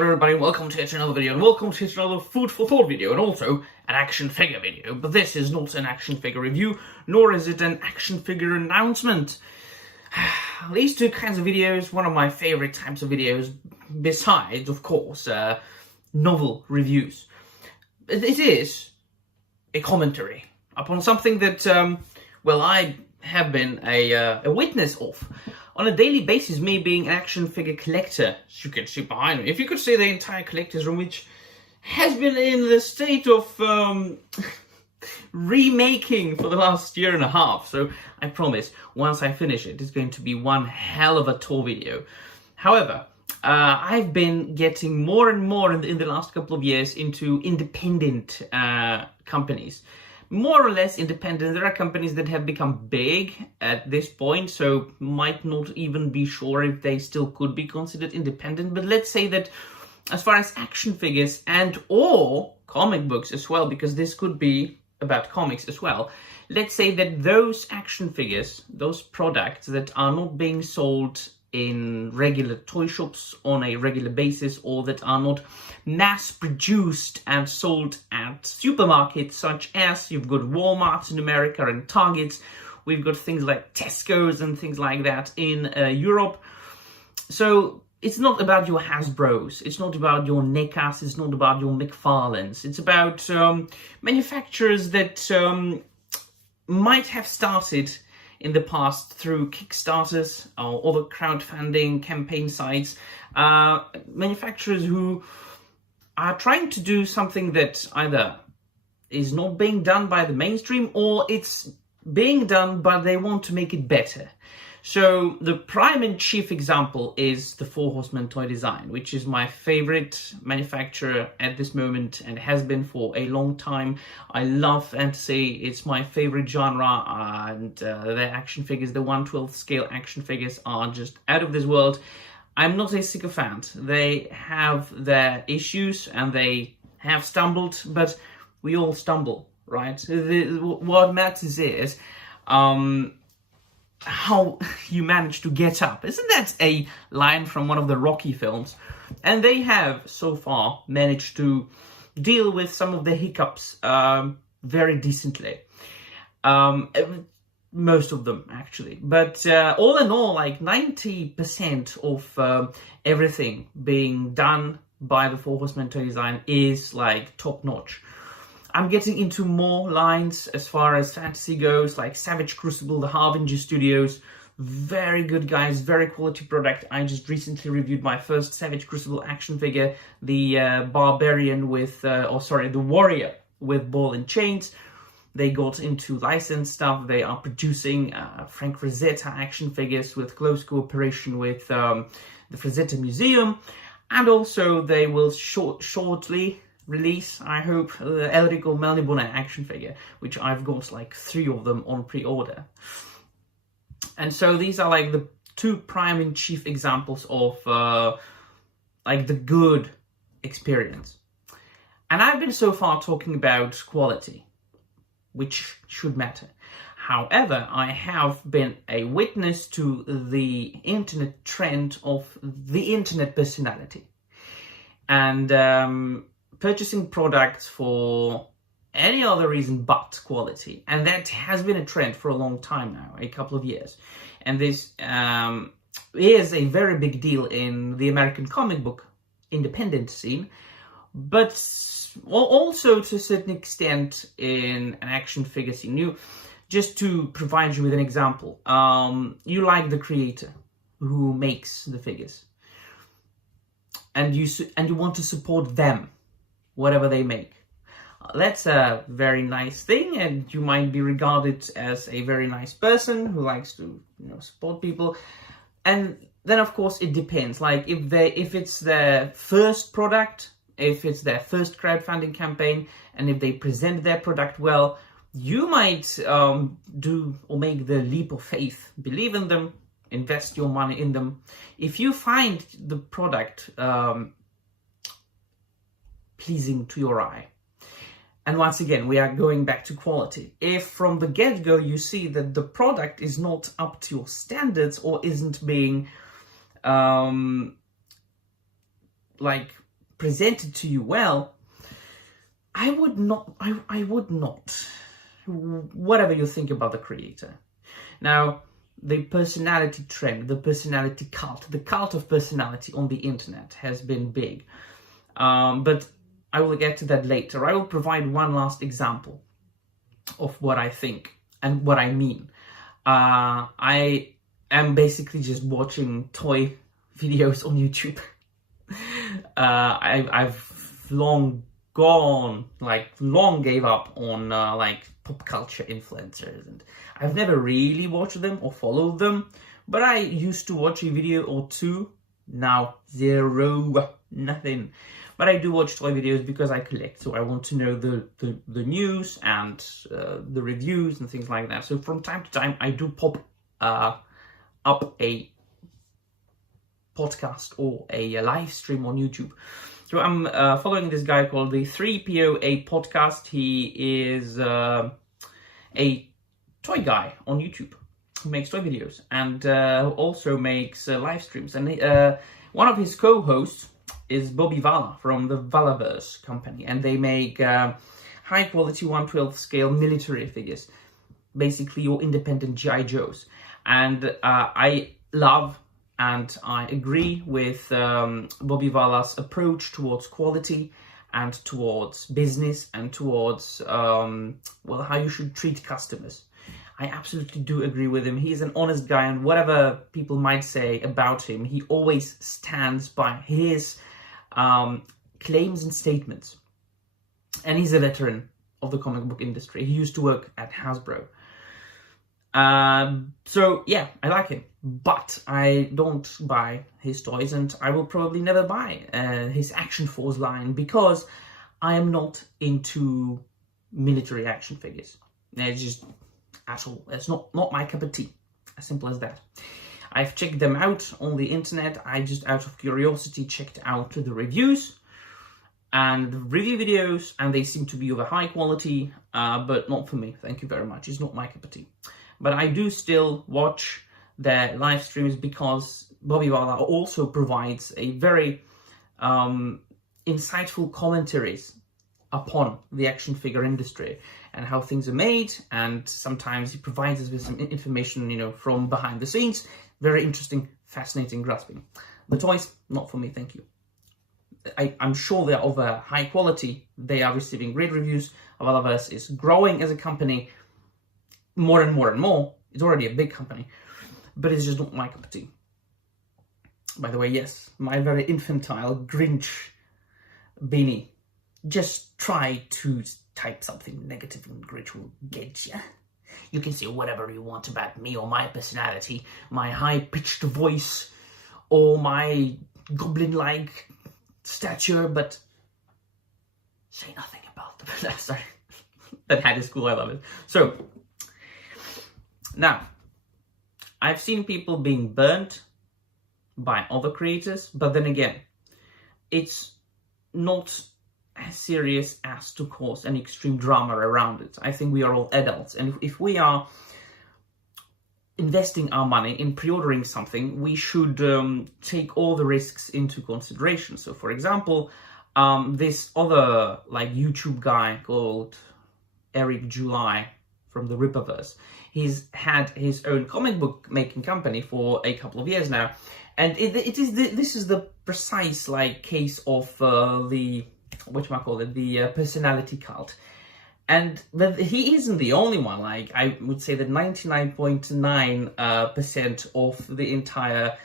there everybody, welcome to yet another video, and welcome to yet another food for thought video, and also an action figure video. But this is not an action figure review, nor is it an action figure announcement. These two kinds of videos, one of my favorite types of videos, besides, of course, novel reviews. It is a commentary upon something that, well, I have been a witness of on a daily basis, me being an action figure collector, as you can see behind me. If you could see the entire collector's room, which has been in the state of remaking for the last year and a half. So I promise, once I finish it, it's going to be one hell of a tour video. However, I've been getting more and more in the last couple of years into independent companies. More or less independent. There are companies that have become big at this point, so might not even be sure if they still could be considered independent. But let's say that as far as action figures and or comic books as well, because this could be about comics as well, let's say that those action figures, those products that are not being sold in regular toy shops on a regular basis, or that are not mass produced and sold at supermarkets such as you've got Walmart in America and Targets. We've got things like Tesco's and things like that in Europe. So it's not about your Hasbros, it's not about your NECAs, it's not about your McFarlanes. It's about manufacturers that might have started in the past through Kickstarters or other crowdfunding campaign sites, manufacturers who are trying to do something that either is not being done by the mainstream, or it's being done but they want to make it better. So the prime and chief example is the Four Horsemen Toy Design, which is my favorite manufacturer at this moment and has been for a long time. I love fantasy, it's my favorite genre, and their action figures, the 1/12 scale action figures, are just out of this world. I'm not a sycophant. They have their issues and they have stumbled, but we all stumble, right? What matters is how you manage to get up. Isn't that a line from one of the Rocky films? And they have so far managed to deal with some of the hiccups very decently. Most of them, actually. But all in all, like 90% of everything being done by the Four Horsemen Toy Design is like top notch. I'm getting into more lines as far as fantasy goes, like Savage Crucible, the Harbinger Studios. Very good guys, very quality product. I just recently reviewed my first Savage Crucible action figure, the Barbarian with, the Warrior with ball and chains. They got into licensed stuff. They are producing Frank Frazetta action figures with close cooperation with the Frazetta Museum. And also they will shortly release, I hope, the Elrico Melniboné action figure, which I've got like 3 of them on pre-order. And so these are like the two prime and chief examples of like the good experience. And I've been so far talking about quality, which should matter. However, I have been a witness to the internet trend of the internet personality. And purchasing products for any other reason but quality. And that has been a trend for a long time now, a couple of years. And this is a very big deal in the American comic book independent scene, but also to a certain extent in an action figure scene. Just to provide you with an example, you like the creator who makes the figures, and you want to support them, whatever they make. That's a very nice thing, and you might be regarded as a very nice person who likes to, support people. And then, of course, it depends. Like if it's their first product, if it's their first crowdfunding campaign, and if they present their product well, you might do or make the leap of faith, believe in them, invest your money in them. If you find the product pleasing to your eye, and once again, we are going back to quality. If from the get-go you see that the product is not up to your standards or isn't being like presented to you well, I would not, whatever you think about the creator. Now, the personality trend, the personality cult, the cult of personality on the internet has been big. But I will get to that later. I will provide one last example of what I think and what I mean. I am basically just watching toy videos on YouTube. I've long gave up on pop culture influencers, and I've never really watched them or followed them, but I used to watch a video or two. Now zero, nothing. But I do watch toy videos because I collect, so I want to know the news and the reviews and things like that. So from time to time I do pop up a podcast or a live stream on YouTube. So I'm following this guy called the 3PO8 podcast. He is a toy guy on YouTube who makes toy videos and who also makes live streams. And one of his co-hosts is Bobby Valla from the Valaverse company, and they make high quality 1/12 scale military figures, basically your independent G.I. Joes. And I love and I agree with Bobby Valla's approach towards quality and towards business and towards how you should treat customers. I absolutely do agree with him. He's an honest guy, and whatever people might say about him, he always stands by his claims and statements. And he's a veteran of the comic book industry. He used to work at Hasbro. So yeah, I like him, but I don't buy his toys, and I will probably never buy his Action Force line because I am not into military action figures. It's just at all. It's not my cup of tea. As simple as that. I've checked them out on the internet. I just, out of curiosity, checked out the reviews and the review videos, and they seem to be of a high quality, but not for me. Thank you very much. It's not my cup of tea. But I do still watch their live streams because Bobby Valla also provides a very insightful commentaries upon the action figure industry and how things are made, and sometimes he provides us with some information, from behind the scenes. Very interesting, fascinating, grasping. The toys, not for me, thank you. I'm sure they're of a high quality. They are receiving great reviews. Valaverse is growing as a company more and more and more. It's already a big company, but it's just not my cup of tea. By the way, yes, my very infantile Grinch beanie. Just try to type something negative and Grinch will get you. You can say whatever you want about me or my personality, my high-pitched voice, or my goblin-like stature, but say nothing about them. Sorry. That hat is cool, I love it. So, now, I've seen people being burnt by other creators, but then again, it's not as serious as to cause an extreme drama around it. I think we are all adults, and if we are investing our money in pre-ordering something, we should take all the risks into consideration. So, for example, this other YouTube guy called Eric July from the Rippaverse, he's had his own comic book making company for a couple of years now, and this is the precise case of the personality cult. But he isn't the only one. I would say that 99.9% of the entire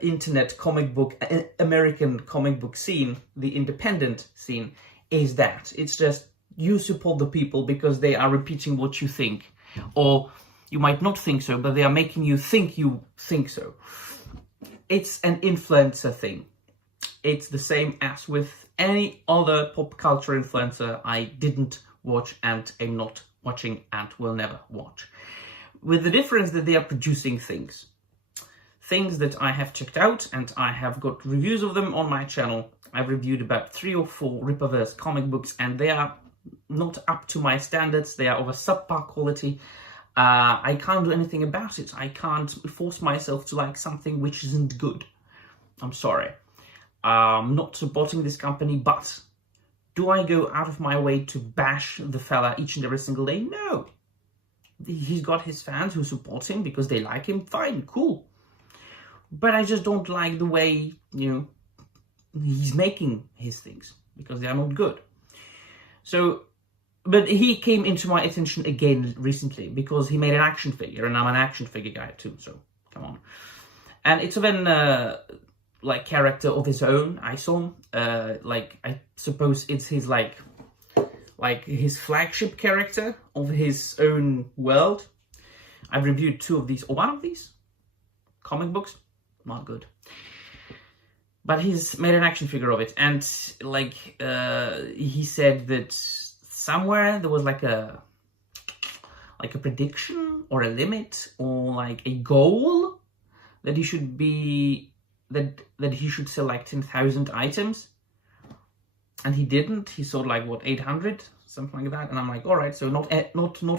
internet comic book, American comic book scene, the independent scene, is that. It's just you support the people because they are repeating what you think. Or you might not think so, but they are making you think so. It's an influencer thing. It's the same as with any other pop culture influencer I didn't watch and am not watching and will never watch. With the difference that they are producing things that I have checked out, and I have got reviews of them on my channel. I've reviewed about 3 or 4 Rippaverse comic books, and they are not up to my standards. They are of a subpar quality. I can't do anything about it. I can't force myself to like something which isn't good. I'm sorry. not supporting this company, but do I go out of my way to bash the fella each and every single day? No. He's got his fans who support him because they like him. Fine, cool. But I just don't like the way, he's making his things, because they are not good. So, but he came into my attention again recently because he made an action figure, and I'm an action figure guy too, so come on. And it's of an character of his own, Isom. I suppose it's his like his flagship character of his own world. I've reviewed one of these comic books, not good. But he's made an action figure of it, and he said that somewhere there was like a prediction or a limit or like a goal that he should be that he should sell like 10,000 items, and he didn't. He sold like 800, something like that. And I'm like, all right, so not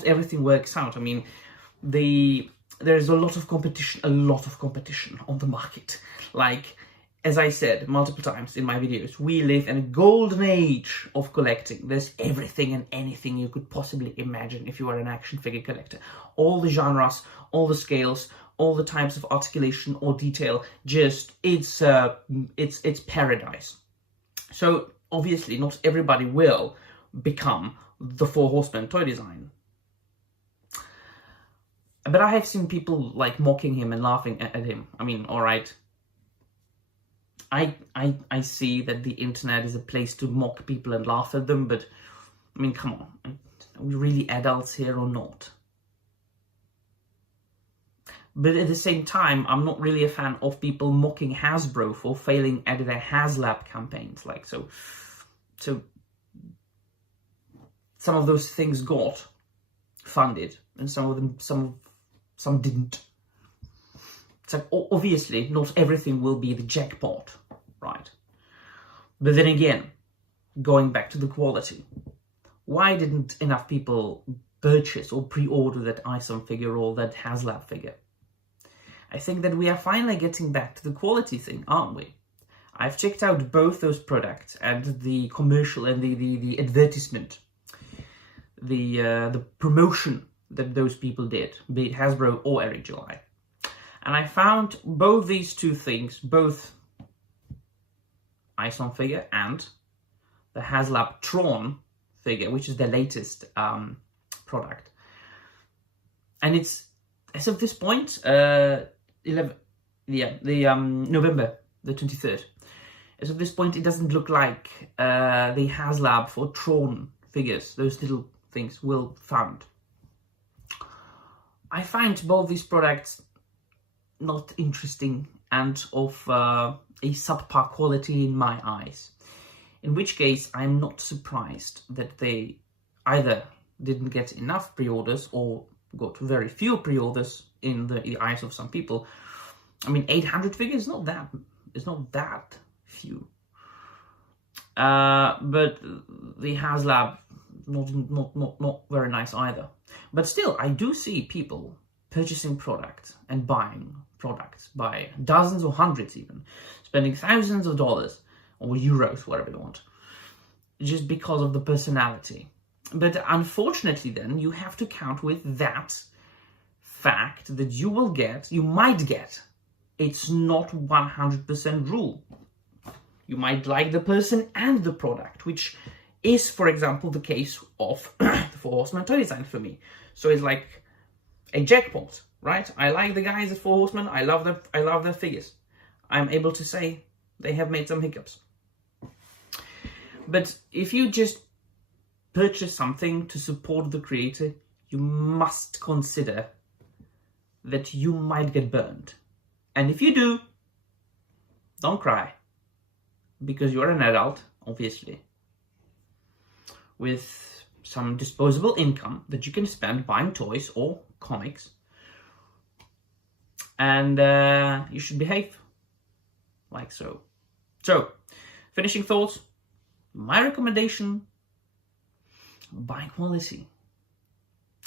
everything works out. I mean, there's a lot of competition on the market. Like, as I said multiple times in my videos, we live in a golden age of collecting. There's everything and anything you could possibly imagine if you are an action figure collector. All the genres, all the scales, all the types of articulation or detail, it's paradise. So obviously not everybody will become the Four Horsemen toy design. But I have seen people like mocking him and laughing at him. I mean, all right. I see that the internet is a place to mock people and laugh at them, but I mean, come on. Are we really adults here or not? But at the same time, I'm not really a fan of people mocking Hasbro for failing at their HasLab campaigns. So some of those things got funded, and some didn't. It's like, obviously, not everything will be the jackpot, right? But then again, going back to the quality, why didn't enough people purchase or pre-order that Isom figure or that HasLab figure? I think that we are finally getting back to the quality thing, aren't we? I've checked out both those products and the commercial and the advertisement, the promotion that those people did, be it Hasbro or Eric July. And I found both these two things, both Isom figure and the HasLab Tron figure, which is the latest product. And it's, as of this point, November the 23rd. As of this point, it doesn't look like the HasLab for Tron figures, those little things, will found. I find both these products not interesting and of a subpar quality in my eyes. In which case, I'm not surprised that they either didn't get enough pre-orders or got very few pre-orders in the eyes of some people. I mean, 800 figures, it's not that few. But the HasLab, not very nice either. But still, I do see people purchasing products and buying products by dozens or hundreds even, spending thousands of dollars or euros, whatever you want, just because of the personality. But unfortunately then, you have to count with that fact that you might get, it's not 100% rule. You might like the person and the product, which is, for example, the case of the Four Horsemen toy design for me. So it's like a jackpot, right? I like the guys at Four Horsemen. I love their figures. I'm able to say they have made some hiccups. But if you just purchase something to support the creator, you must consider that you might get burned. And if you do, don't cry, because you're an adult, obviously, with some disposable income that you can spend buying toys or comics, and you should behave like so. So, finishing thoughts, my recommendation: buy quality.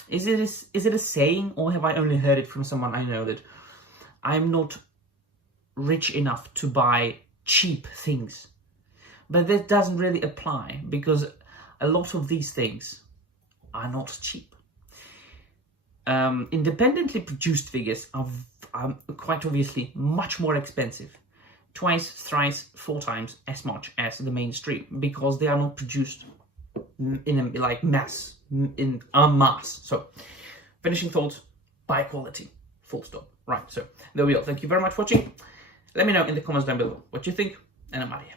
Is it a saying, or have I only heard it from someone I know, that I'm not rich enough to buy cheap things. But that doesn't really apply, because a lot of these things are not cheap. Independently produced figures are quite obviously much more expensive. Twice, thrice, 4 times as much as the mainstream, because they are not produced in a, like mass, in en masse. So, finishing thoughts, buy quality, full stop. Right, so there we go. Thank you very much for watching. Let me know in the comments down below what you think, and I'm out of here.